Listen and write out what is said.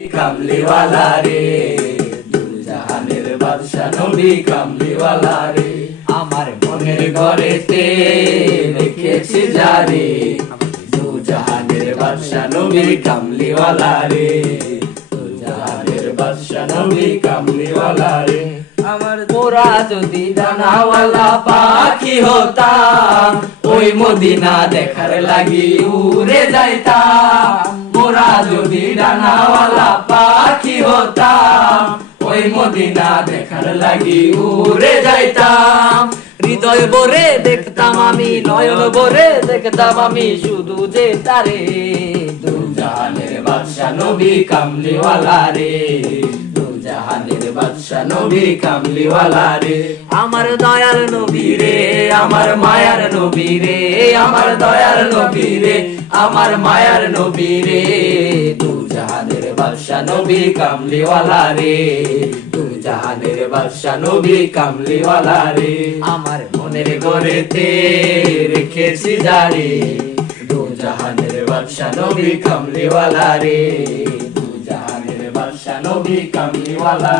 কামলিওয়ালা রে, দুই জাহানের বাদশা নবী কামলিওয়ালা রে। আমার মনের ঘরেতে রেখেছি যারে, দুই জাহানের বাদশা নবী কামলিওয়ালা রে, দুই জাহানের বাদশা নবী কামলিওয়ালা রে। আমার মোরা যদি ডানাওয়ালা পাখি হতাম, ওই মদিনা দেখার লাগি উড়ে যাইতাম। মোরা যদি ডানাওয়ালা পাখি হতাম, ওই মদিনা দেখার লাগি উড়ে যাইতাম। হৃদয় ভরে দেখতাম আমি, নয়ন ভরে দেখতাম আমি, শুধু যে তারে, দুই জাহানের বাদশা নবী কামলিওয়ালা রে, দুই জাহানের বাদশা নবী কামলিওয়ালা রে। আমার দয়ার নবী রে, আমার মায়ার নবী রে, আমার দয়ার নবী রে, আমার মায়ার নবী রে, দুই জাহানের বাদশা নবী কামলিওয়ালা রে, দুই জাহানের বাদশা নবী কামলিওয়ালা রে। আমার মনের ঘরেতে রেখেছি যারে, দুই জাহানের বাদশা নবী কামলিওয়ালা রে, দুই জাহানের বাদশা নবী কামলিওয়ালা।